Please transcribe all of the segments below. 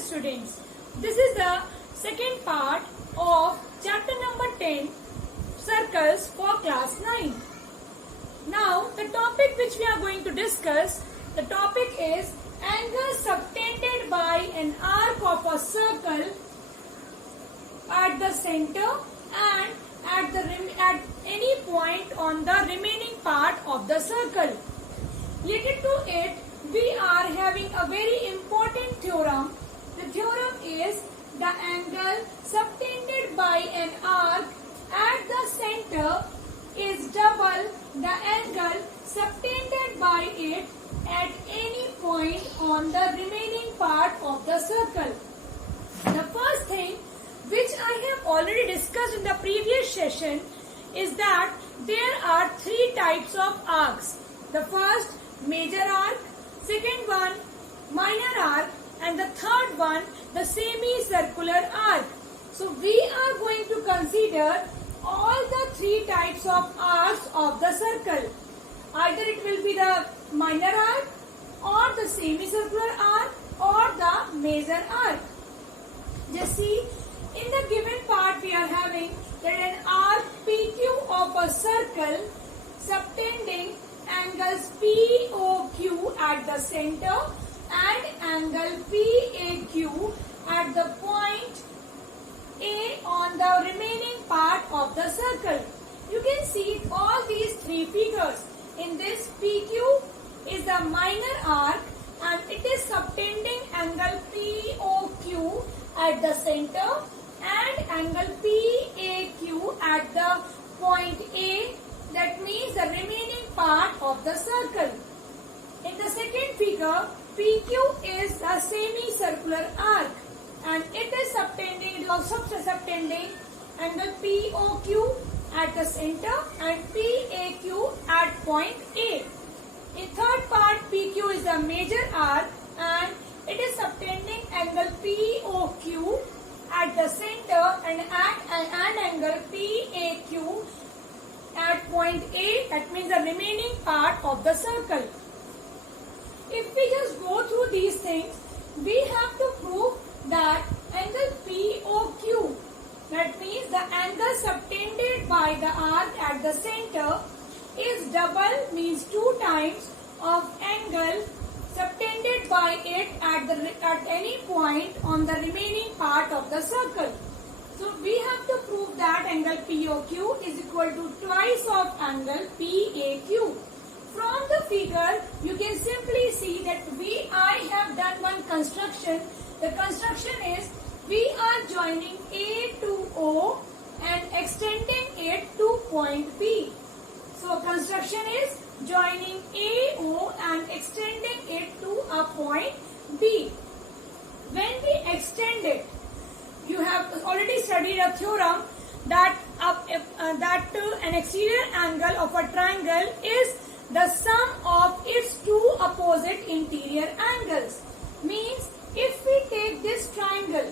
students. This is the second part of chapter number 10, circles for class 9. Now the topic which we are going to discuss, the topic is angle subtended by an arc of a circle at the center and at any point on the remaining part of the circle. Related to it, we are having a very important theorem. The theorem is the angle subtended by an arc at the center is double the angle subtended by it at any point on the remaining part of the circle. The first thing which I have already discussed in the previous session is that there are three types of arcs. The first, major arc, second one, minor arc, and the third one, the semicircular arc. So we are going to consider all the three types of arcs of the circle. Either it will be the minor arc or the semicircular arc or the major arc. Just see, in the given part we are having that an arc PQ of a circle subtending angles POQ at the center and angle PAQ at the point A on the remaining part of the circle. You can see all these three figures. In this, PQ is the minor arc and it is subtending angle POQ at the center and angle PAQ at the point A, that means the remaining part of the circle. In the second figure, PQ is a semicircular arc and it is also subtending angle POQ at the center and PAQ at point A. In third part, PQ is the major arc and it is subtending angle POQ at the center and an angle PAQ at point A, that means the remaining part of the circle. If we just go through these things, we have to prove that angle POQ, that means the angle subtended by the arc at the center, is double, means 2 times of angle subtended by it at any point on the remaining part of the circle. So we have to prove that angle POQ is equal to twice of angle PAQ. From the figure, you can simply see that I have done one construction. The construction is we are joining A to O and extending it to point B. So construction is joining AO and extending it to a point B. When we extend it, you have already studied a theorem that an exterior angle of a triangle is the sum of its two opposite interior angles. Means if we take this triangle,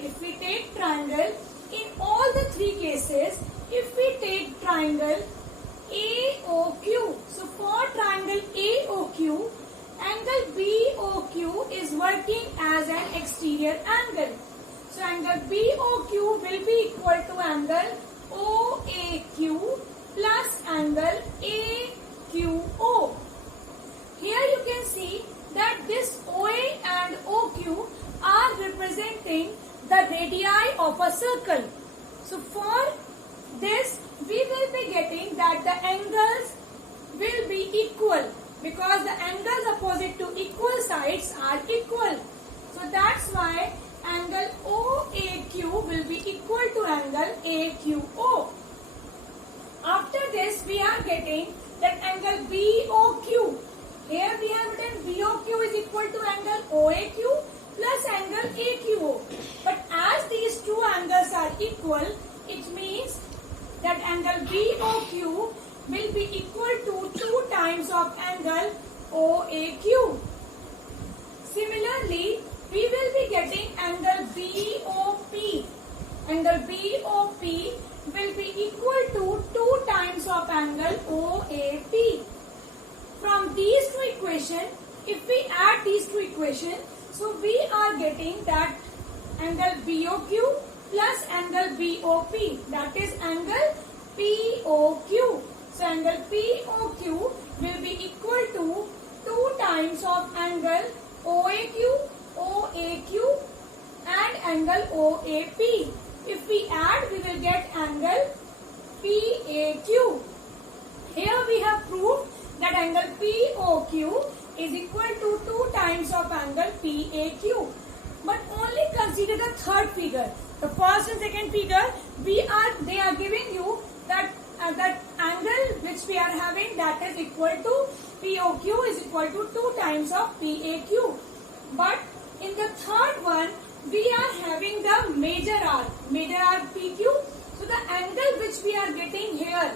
in all the three cases, if we take triangle AOQ, so for triangle AOQ, angle BOQ is working as an exterior angle. So angle BOQ will be equal to angle OAQ plus angle AQO. Here you can see that this OA and OQ are representing the radii of a circle. So for this, we will be getting that the angles will be equal because the angles opposite to equal sides are equal. So that's why angle OAQ will be equal to angle AQO. After this, we are getting that angle BOQ. Here we have written BOQ is equal to angle OAQ plus angle AQO. But as these two angles are equal, it means that angle BOQ will be equal to 2 times of angle OAQ. Similarly, we will be getting angle BOP. Angle BOP will be equal to 2 times of angle OAP. From these two equations, if we add these two equations, so we are getting that angle BOQ plus angle BOP, that is angle POQ. So angle POQ will be equal to 2 times of angle OAQ and angle OAP. If we add, we will get angle PAQ. Here we have proved that angle POQ is equal to 2 times of angle PAQ. But only consider the third figure. The first and second figure, they are giving you that angle which we are having, that is equal to POQ is equal to 2 times of PAQ. But in the third one, we are having the major arc PQ. So the angle which we are getting here,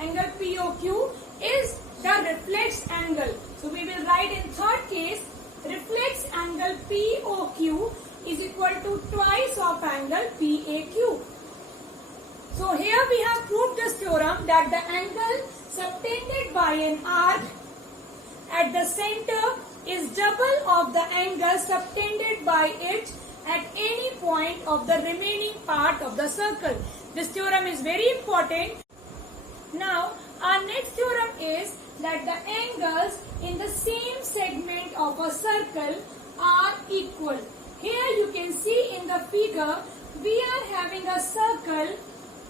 angle POQ, is the reflex angle. So we will write in third case, reflex angle POQ is equal to twice of angle PAQ. So here we have proved this theorem that the angle subtended by an arc at the center is double of the angle subtended by it at any point of the remaining part of the circle. This theorem is very important. Now our next theorem is that the angles in the same segment of a circle are equal. Here you can see in the figure, we are having a circle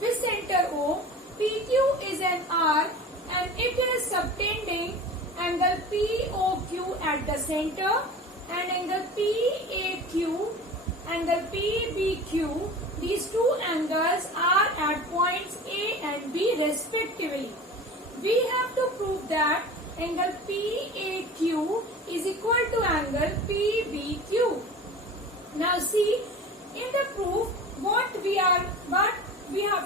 with center O. PQ is an arc and it is subtending angle POQ at the center and angle PAQ, angle PBQ. These two angles are at points A and B respectively. We have to prove that angle PAQ is equal to angle PBQ. Now see, in the proof, what we have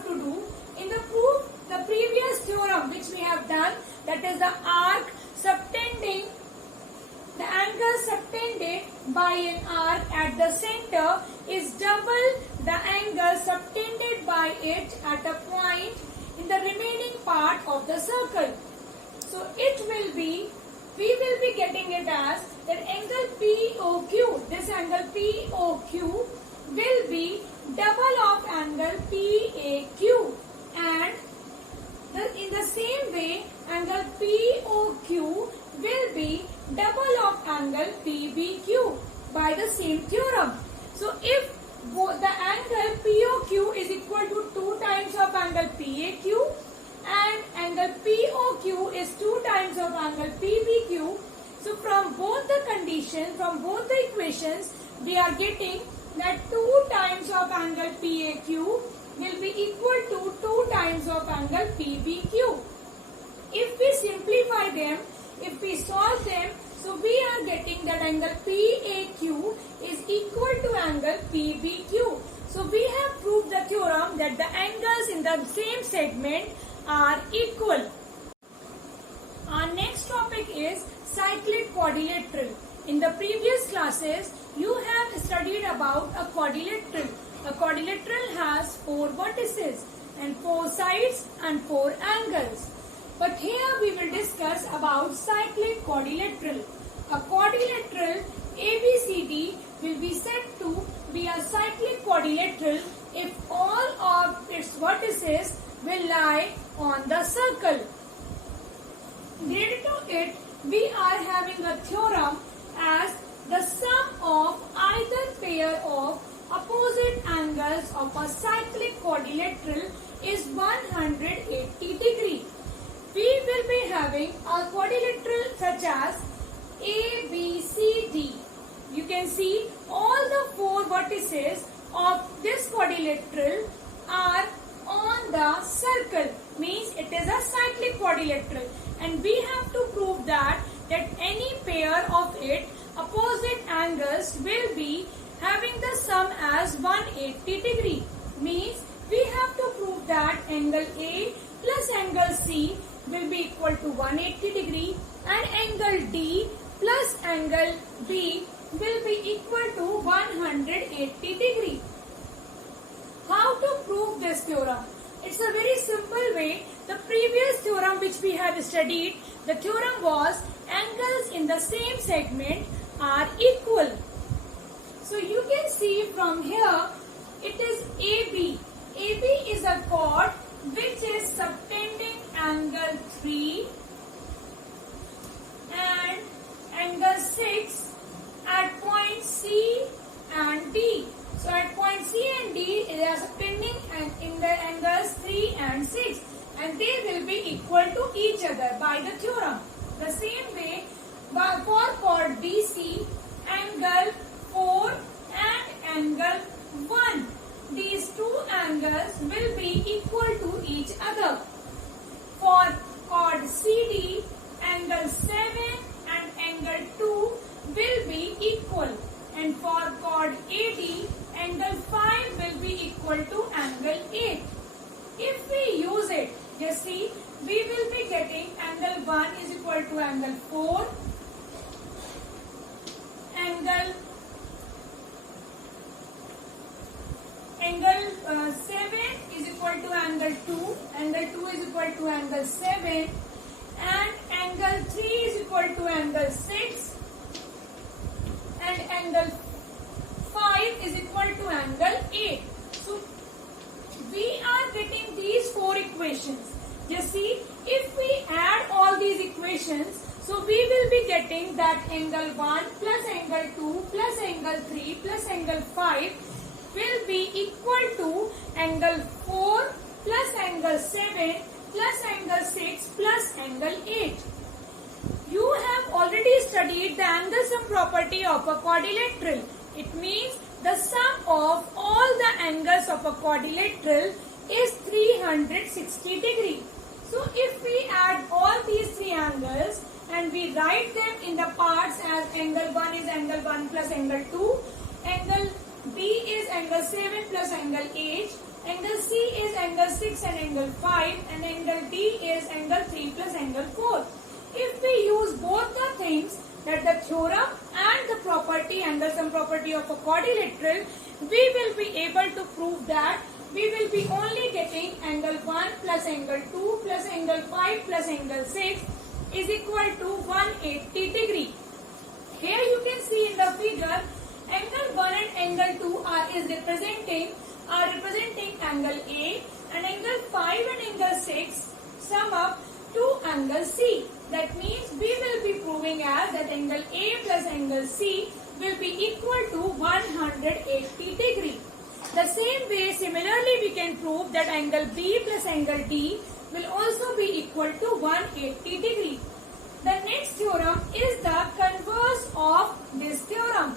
to do, in the proof, the previous theorem which we have done, that is the arc subtending, the angle subtended by an arc at the center is double the angle subtended by it at a point in the remaining part of the circle. So it will be, we will be getting it as that angle POQ, this angle POQ will be double of angle PAQ, and in the same way angle POQ will be double of angle PBQ by the same theorem. So if the angle POQ is equal to 2 times of angle PAQ and angle POQ is 2 times of angle PBQ, so from both the conditions, from both the equations, we are getting that 2 times of angle PAQ will be equal to 2 times of angle PBQ. If we simplify them, if we solve them, so we are getting that angle PAQ is equal to angle PBQ. So we have proved the theorem that the angles in the same segment are equal. Our next topic is cyclic quadrilateral. In the previous classes, you have studied about a quadrilateral. A quadrilateral has 4 vertices and 4 sides and 4 angles. But here we will discuss about cyclic quadrilateral. A quadrilateral ABCD will be said to be a cyclic quadrilateral if all of its vertices will lie on the circle. Related to it, we are having a theorem as the sum of either pair of opposite angles of a cyclic quadrilateral is 180 degrees. We will be having a quadrilateral such as ABCD. You can see all the 4 vertices of this quadrilateral are on the circle, means it is a cyclic quadrilateral, and we have to prove that any pair of its opposite angles will be having the sum as 180 degree. Means we have to prove that angle A plus angle C will be equal to 180 degree and angle D plus angle B will be equal to 180 degree. How to prove this theorem? It's a very simple way. The previous theorem which we have studied, the theorem was angles in the same segment are equal. So you can see from here it is AB. AB is a chord which is subtending angle 3 and angle 6 at point C and D. So at point C and D they are subtending in the angles 3 and 6 and they will be equal to each other by the theorem. The same way for chord BC, angle 4 and angle 1. These two angles will be equal to each other. For chord CD, angle 7 and angle 2 will be equal. And for chord AD, angle 5 will be equal to angle 8. If we use it, you see, we will be getting angle 1 is equal to angle 4, angle 7 is equal to angle 2, angle 2 is equal to angle 7 and angle 3 is equal to angle 6 and angle 5 is equal to angle 8. So we are getting these four equations. You see, if we add all these equations, so we will be getting that angle 1 plus angle 2 plus angle 3 plus angle 5 will be equal to angle 4 plus angle 7 plus angle 6 plus angle 8. You have already studied the angle sum property of a quadrilateral. It means the sum of all the angles of a quadrilateral is 360 degree. So if we add all these three angles and we write them in the parts as angle 1 is angle 1 plus angle 2, angle B is angle 7 plus angle 8, angle C is angle 6 and angle 5 and angle D is angle 3 plus angle 4. If we use both the things, that the theorem and the property, angle sum property of a quadrilateral, we will be able to prove that we will be only getting angle 1 plus angle 2 plus angle 5 plus angle 6 is equal to 180 degree. Here you can see in the figure, angle 1 and angle 2 are representing angle A and angle 5 and angle 6 sum up to angle C. That means we will be proving as that angle A plus angle C will be equal to 180 degree. The same way, similarly, we can prove that angle B plus angle D will also be equal to 180 degree. The next theorem is the converse of this theorem.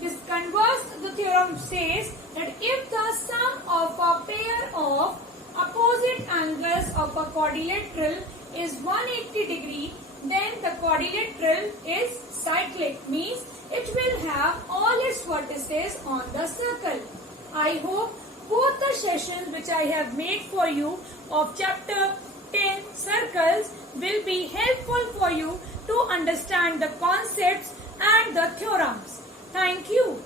This converse, the theorem says that if the sum of a pair of opposite angles of a quadrilateral is 180 degree, then the quadrilateral is cyclic, means it will have all its vertices on the circle. I hope both the sessions which I have made for you of chapter 10 circles will be helpful for you to understand the concepts and the theorems. Thank you.